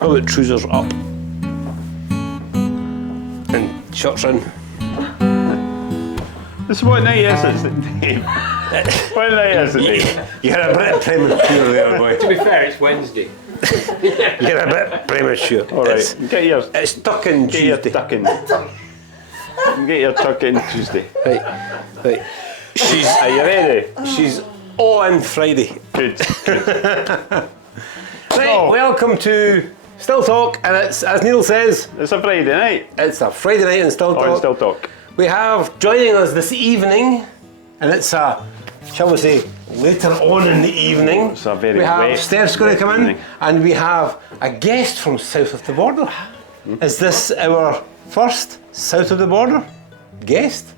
How about trousers up and shorts in? This is what night is it, Dave? What night is it, Dave? You're a bit premature there, boy. To be fair, it's Wednesday. You're a bit premature. All right, It's tuck-in get your Tuesday. tuck in. Get your tuck in Tuesday. Right. Are you ready? She's on Friday. Good. Right, welcome to Still Talk, and it's, as Neil says, It's a Friday night. it's a Friday night in Still Talk. Or Still Talk. We have joining us this evening, and it's a, shall we say, later on in the evening. It's a very we have wet, Steph's going to come in, evening. and we have a guest from south of the border. Is this our first south of the border guest?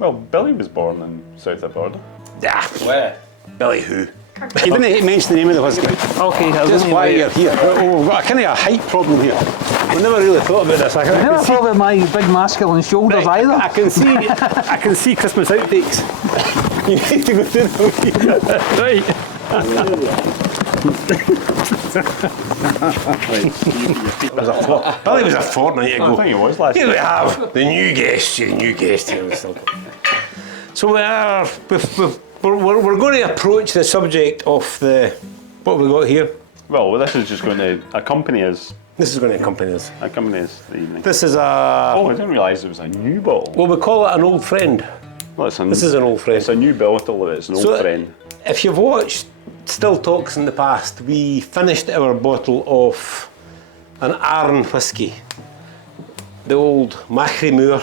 Well, Billy was born in south of border. Yeah, Where? Billy who? You didn't mention the name of the whisky. Okay, just why you're here. Oh, we've got a kind of a height problem here. We never really thought about this. I never thought about my big masculine shoulders either. I can see Christmas outtakes. You need to go through them. Right. Billy was a fortnight ago. I think it was last Here we week. have the new guest here. So we're going to approach the subject of what we got here. Well, this is just going to accompany us. This is going to accompany us. The evening. This is Oh, I a, didn't realise it was a new bottle. well, we call it an old friend. Well, This is an old friend. It's a new bottle. It's an old friend. If you've watched Still Talks in the past, we finished our bottle of an Arn whisky, the old Machrie Moor,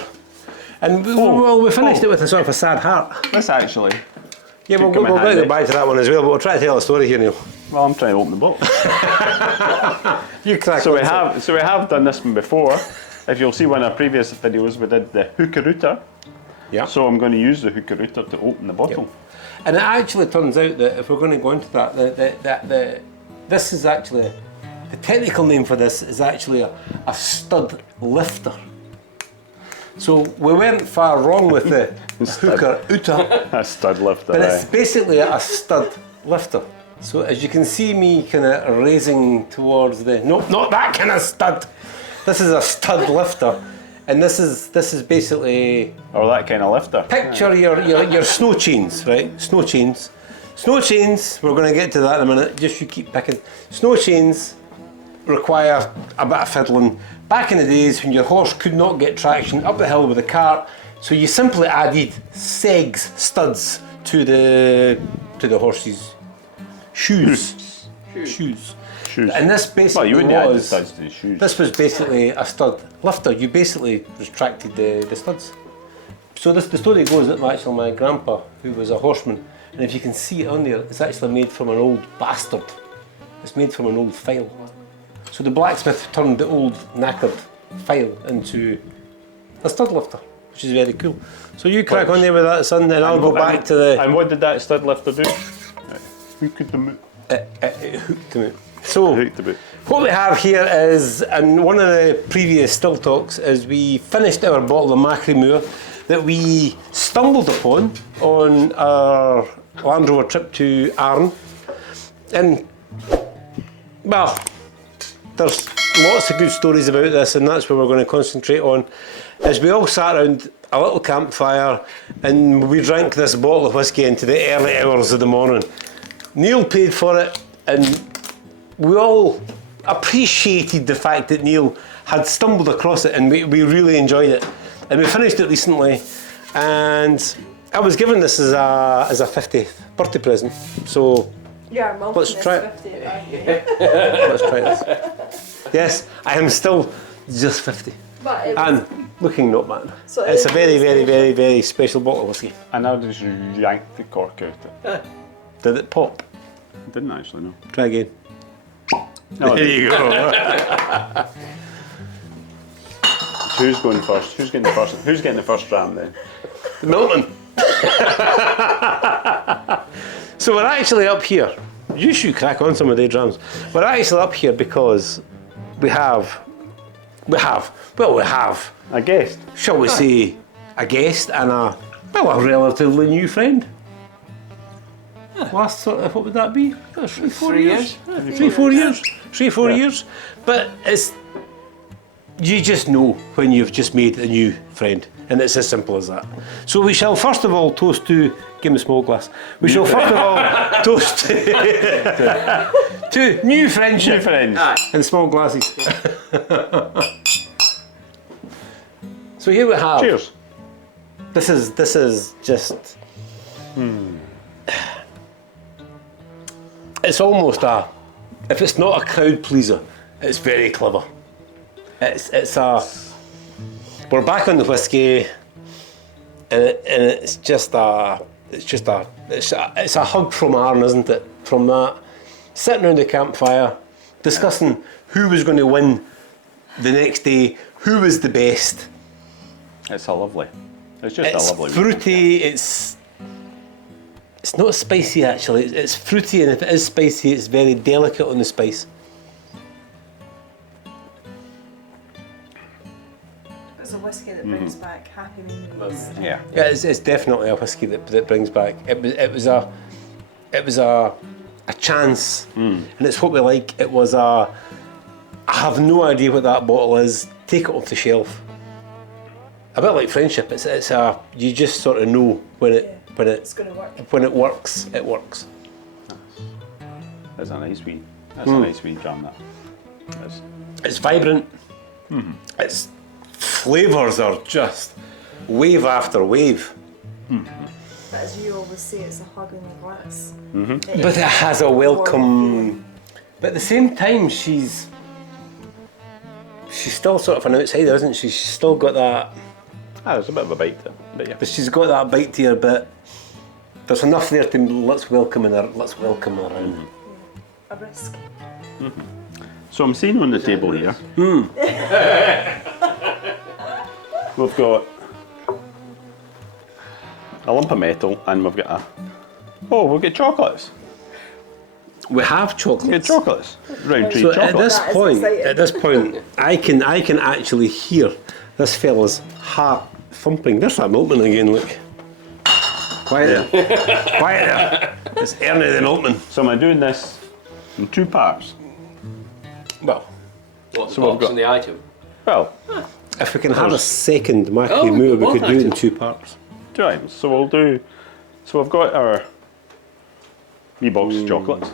and we finished it with a sort of a sad heart. This actually. Yeah, Could we'll come in get handy. back to that one as well, but we'll try to tell a story here, Neil. Well, I'm trying to open the bottle. You crack So on. we have done this one before. If you'll see one of our previous videos, we did the hookarooter. Yeah. So I'm going to use the hookarooter to open the bottle. And it actually turns out that if we're going to go into that, this is actually, the technical name for this is actually a stud lifter. So we weren't far wrong with the hooker-ooter, A stud lifter. but it's basically a stud lifter. So as you can see me kind of raising towards nope, not that kind of stud. This is a stud lifter, and this is basically, Or that kind of lifter. picture your snow chains, right? Snow chains. Snow chains, we're going to get to that in a minute, just you keep picking. Snow chains require a bit of fiddling. Back in the days when your horse could not get traction up the hill with a cart, so you simply added studs to the horse's shoes. Shoes. And this Well, basically you wouldn't add the was, studs to the shoes. this was basically a stud lifter. You basically retracted the studs. So the story goes that actually my grandpa, who was a horseman, and if you can see it on there, it's actually made from an old bastard. It's made from an old file. So the blacksmith turned the old knackered file into a stud lifter, which is very cool. So you crack on there with that, son, and I'll go back to the And what did that stud lifter do? Hooked the boot. hook to it. So Hooked the boot. what we have here is, and one of the previous Still Talks, is we finished our bottle of Machrie Moor that we stumbled upon on our Land Rover trip to Arn. And, well, there's lots of good stories about this, and that's what we're going to concentrate on. As we all sat around a little campfire and we drank this bottle of whisky into the early hours of the morning. Neil paid for it, and we all appreciated the fact that Neil had stumbled across it, and we really enjoyed it. And we finished it recently, and I was given this as a 50th birthday present. So Yeah, Malcolm let's is try it. 50. Let's try this. Yes, I am still just 50. But it was, And looking not bad. So It's a it very, was- very, very, very special bottle of whiskey. And I just yanked the cork out. Did it pop? Didn't actually, no. Try again. No, There you go. Who's going first? Who's getting the first dram then? Milton. So we're actually up here. You should crack on some of the drums. We're actually up here because we have, A guest. shall we say, a guest and a relatively new friend. Last sort of, what would that be? 3, 4 3 years? years. 3, 4 years. 4 Yeah. years. But you just know when you've just made a new friend, and it's as simple as that. So we shall first of all toast to, give me a small glass. We shall first of all toast to new friendship. New friends. In small glasses. So here we have. Cheers. This is just. It's almost a. If it's not a crowd pleaser, it's very clever. It's a. We're back on the whiskey, and it's just a hug from Aaron, isn't it? From that, sitting around the campfire, discussing who was going to win the next day, who was the best. It's a lovely. It's just It's a lovely. fruity. It's not spicy actually. It's fruity, and if it is spicy, it's very delicate on the spice. It's a whiskey that brings back happy memories. Yeah. Yeah, it's definitely a whiskey that brings back. It was a chance, and it's what we like. It was a. I have no idea what that bottle is. Take it off the shelf. A bit like friendship. It's a. You just sort of know It's going to work. when it works. It works. That's a nice wee. That's a nice wee dram. That. That's, It's vibrant. Its flavours are just wave after wave. But as you always say, it's a hug in the glass. But it has a welcome. But at the same time, she's still sort of an outsider, isn't she? She's still got that. there's a bit of a bite to it, but yeah. But she's got that bite to her. But there's enough there to let's welcome her around. A risk. So I'm seeing on the table here. We've got a lump of metal, and we've got we've got chocolates. We have chocolates. We've got chocolates. Round tree So at chocolates. this point, I can actually hear this fella's heart thumping. There's that milkman again. Look. Quiet there. Quiet there. It's Ernie the milkman. So I'm doing this in two parts. Well, What, the So we've box got- and the item? Well, if we can have a second Machrie Oh, Moor, we both could do it in items. 2 parts. two items. So we'll do. So I've got our wee box of chocolates.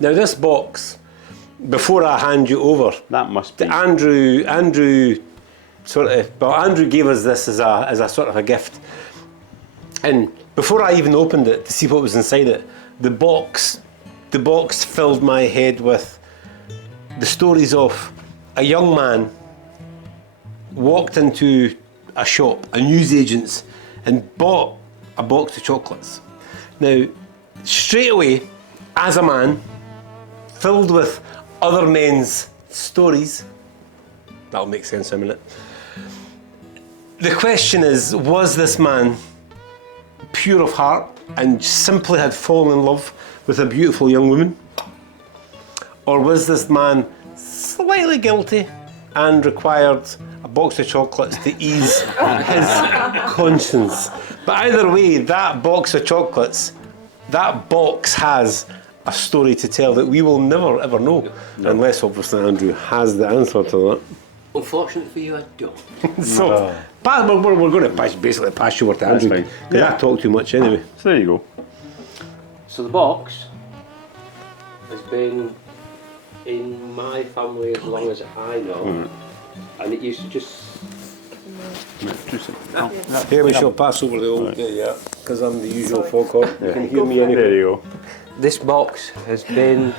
Now this box, before I hand you over, That must be. Andrew gave us this as a sort of a gift. And before I even opened it to see what was inside it, the box filled my head with the stories of a young man walked into a shop, a newsagent's, and bought a box of chocolates. Now, straight away, as a man, filled with other men's stories, that'll make sense in a minute. The question is, was this man pure of heart and simply had fallen in love with a beautiful young woman? Or was this man slightly guilty and required a box of chocolates to ease his conscience? But either way, that box of chocolates, that box has a story to tell that we will never ever know, unless obviously Andrew has the answer to that. Unfortunately for you, I don't. So, we're going to basically pass you over to That's Andrew, fine. because Yeah. I talk too much anyway. So there you go. So the box has been in my family as long as I know, and it used to just. Here we shall pass over the old because I'm the usual foghorn. You can hear me There anyway. you go. This box has been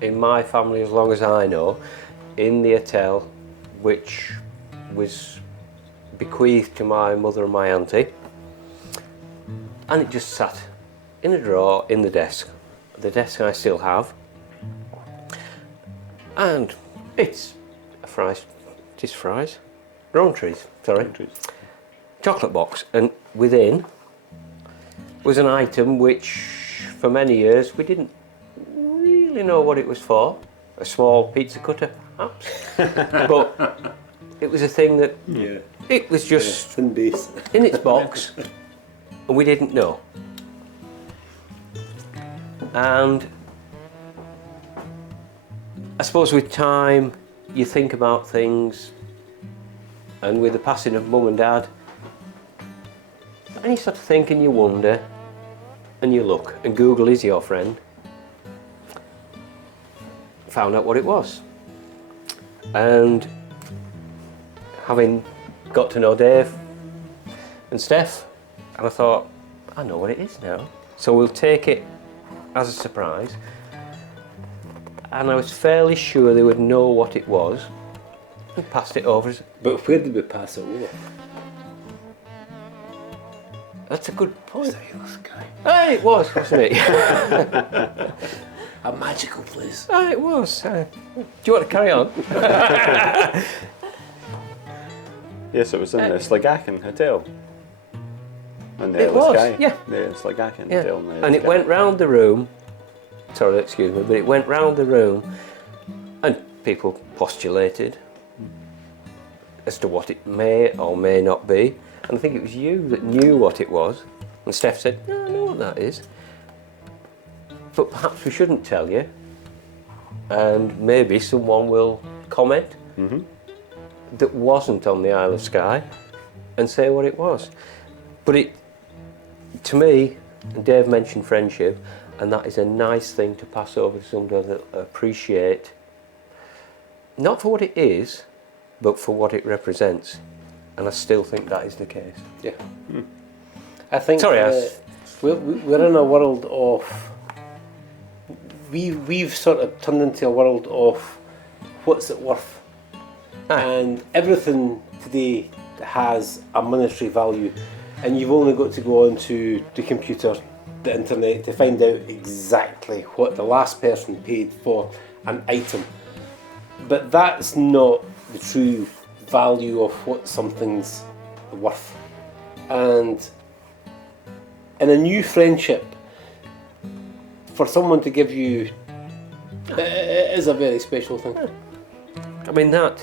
in my family as long as I know, in the hotel, which was bequeathed to my mother and my auntie, and it just sat in a drawer in the desk I still have, and it's Rowntree's, sorry, chocolate box, and within was an item which for many years we didn't really know what it was for, a small pizza cutter perhaps, but it was a thing that it was just Thin base. in its box and we didn't know. And suppose with time, you think about things, and with the passing of mum and dad, and you sort of think and you wonder, and you look, and Google is your friend. Found out what it was. And having got to know Dave and Steph, and I thought, I know what it is now. So we'll take it as a surprise. And I was fairly sure they would know what it was. We passed it over. But where did we pass it over? That's a good point. Sailor Sky. It was, wasn't it? A magical place. It was. Do you want to carry on? Yes, it was in the Slagachen Hotel. In the It Isle of was, Skye. yeah. The Slagachen Yeah. Hotel. in the Isle And of it Skye. went round the room. Sorry, excuse me, but it went round the room, and people postulated as to what it may or may not be. And I think it was you that knew what it was. And Steph said, "No, I know what that is. But perhaps we shouldn't tell you. And maybe someone will comment that wasn't on the Isle of Skye and say what it was." But it, to me, and Dave mentioned friendship, and that is a nice thing to pass over to somebody that appreciate, not for what it is, but for what it represents. And I still think that is the case. Yeah. I think Sorry, we're in a world of. We've sort of turned into a world of what's it worth, and everything today has a monetary value, and you've only got to go onto the computer, the internet, to find out exactly what the last person paid for an item. But that's not the true value of what something's worth. And in a new friendship, for someone to give you, it is a very special thing. I mean, that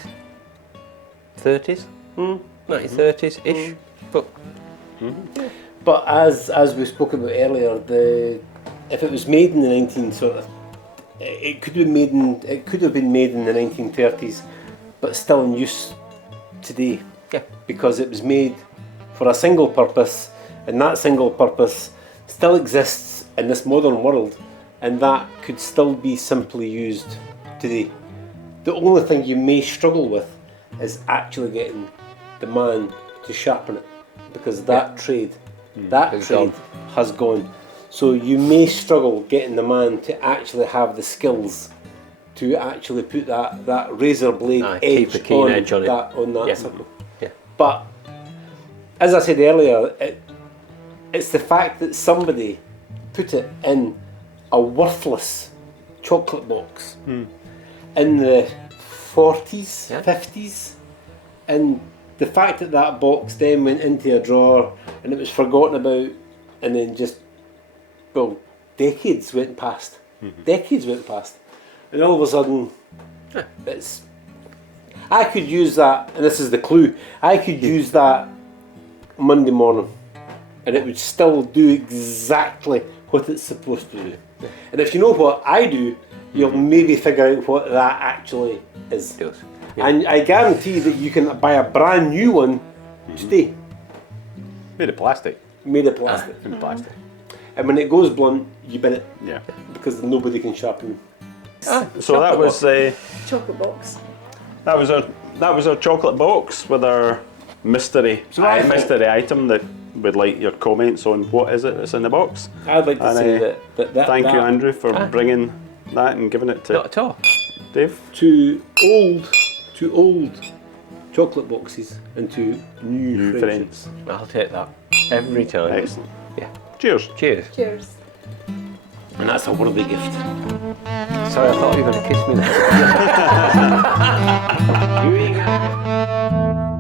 30s, 1930s-ish, but But as we spoke about earlier, if it was made in the 19 it could have been made in the 1930s, but still in use today. Yeah. Because it was made for a single purpose, and that single purpose still exists in this modern world, and that could still be simply used today. The only thing you may struggle with is actually getting the man to sharpen it, because that trade It's gone. has gone. So you may struggle getting the man to actually have the skills to actually put that razor blade keep a keen edge on it. on that Yeah. circle. Yeah. But as I said earlier, it's the fact that somebody put it in a worthless chocolate box in the 40s, Yeah. 50s, and the fact that that box then went into a drawer and it was forgotten about, and then just, well, decades went past. Decades went past. And all of a sudden, it's... I could use that, and this is the clue, I could use that Monday morning, and it would still do exactly what it's supposed to do. And if you know what I do, you'll maybe figure out what that actually is. it does. And I guarantee that you can buy a brand new one today, Made of plastic. made of plastic. Made of plastic. And when it goes blunt, you bin it, Yeah. because nobody can sharpen it. So that was Chocolate box. that was our chocolate box with our mystery mystery item that we'd like your comments on. What is it that's in the box? I'd like to And, say that Thank you, that Andrew, for bringing that and giving it Not to at all. Dave. to old chocolate boxes and to new friendships. I'll take that every time. Excellent. Yeah. Cheers. Cheers. Cheers. And that's a worthy gift. Sorry, I thought you were going to kiss me there. Here we go.